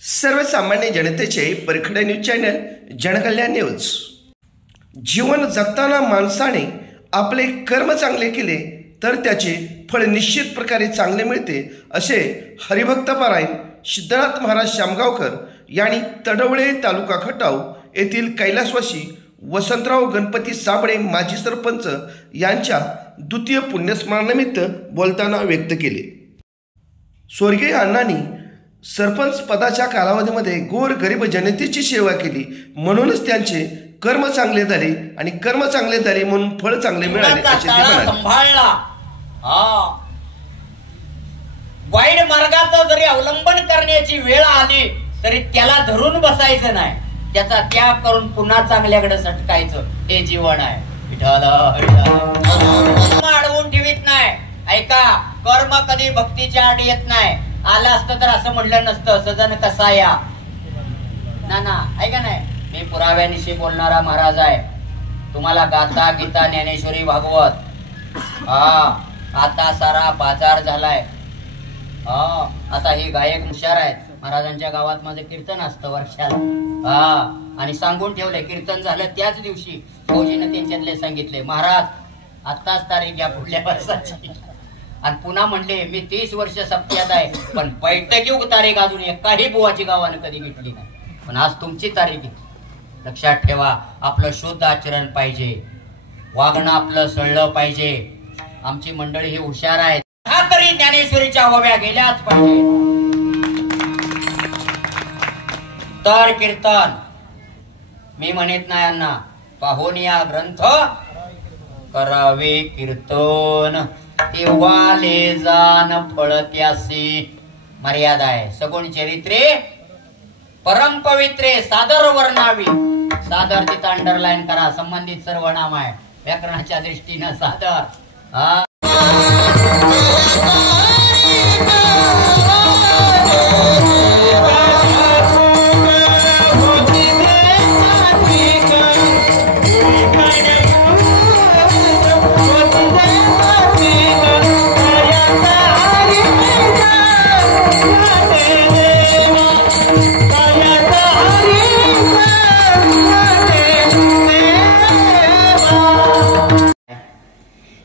सर्वसामान्य जनतेचे परखडे news channel जनकल्याण न्यूज। जीवन जगताना माणसाने आपले कर्म चांगले केले तर त्याचे फळ निश्चित प्रकारे चांगले मिळते, असे हरिभक्तपरायण सिद्धनाथ महाराज शामगावकर यांनी तडवळे तालुका खटाव येथील कैलासवासी वसंतराव गणपती साबळे माजी सरपंच यांच्या द्वितीय पुण्यस्मरणानिमित्त बोलताना व्यक्त केले। स्वर्गीय अण्णांनी सरपंच पदाच्या कालावधीमध्ये गोर गरीब जनतेची सेवा केली, म्हणूनच त्यांचे कर्म चांगले झाले आणि कर्म चांगले झाले म्हणून फळ चांगले मिळाले असे ते म्हणाले। वाईट मार्गाचा जरी अवलंबन करण्याची वेळ आली तरी त्याला धरून बसायचं नाही, त्याचा त्याग करून पुन्हा चांगल्याकडे सटकायचं, हे जीवन आहे। अडवून ठेवीत नाही। ऐका, कर्म कधी भक्तीच्या आड येत नाही। आलं असतं तर असं म्हणलं नसतं सजन कसा या ना, ऐका नाही, मी पुराव्यानिशी बोलणारा महाराज आहे। तुम्हाला गाथा गीता ज्ञानेश्वरी भागवत आता सारा बाजार झालाय। आता हे गायक हुशार आहेत। महाराजांच्या गावात माझं कीर्तन असतं वर्षाला, आणि सांगून ठेवलंय कीर्तन झालं त्याच दिवशी फौजीने त्यांच्यातले सांगितले, महाराज आत्ताच तारीख घ्या पुढल्या वर्षाची। आणि पुन्हा म्हणले, मी 30 वर्ष सप्त्यात आहे पण बैठकी तारीख अजून एकाही बुवाची गावानं कधी घेतली नाही, पण आज तुमची तारीख आहे। लक्षात ठेवा, आपलं शुद्ध आचरण पाहिजे, वागणं आपलं सळलं पाहिजे। आमची मंडळी ही हुशार आहेत, हा तरी ज्ञानेश्वरीच्या ओव्या गेल्याच पाहिजे। तर कीर्तन मी म्हणत नाही अण्णा, पाहून या ग्रंथ करावे कीर्तन, तेव्हाले जाण फळ त्यासी। मर्यादा आहे। सगुण चरित्रे परम पवित्रे सादर वर्णावी। सादर तिथं अंडरलाईन करा, संबंधित सर्वनाम आहे व्याकरणाच्या दृष्टीनं सादर।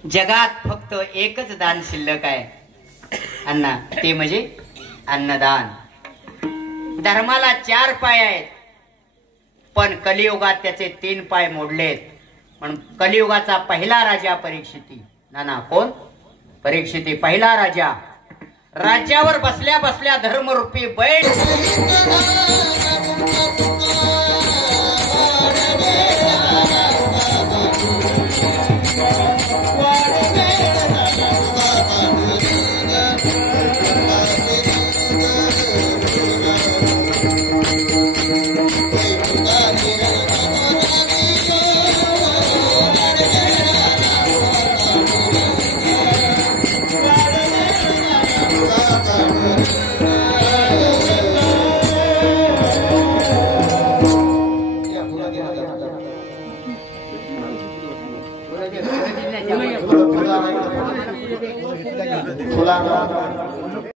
जगात फक्त एकच दान शिल्लक आहे अण्णा, ते म्हणजे अन्नदान। धर्माला 4 पाय आहेत पण कलियुगात त्याचे 3 पाय मोडलेत। पण कलियुगाचा पहिला राजा परीक्षिती। नाना कोण? परीक्षिती पहिला राजा। राज्यावर बसल्या बसल्या धर्मरूपी बैठ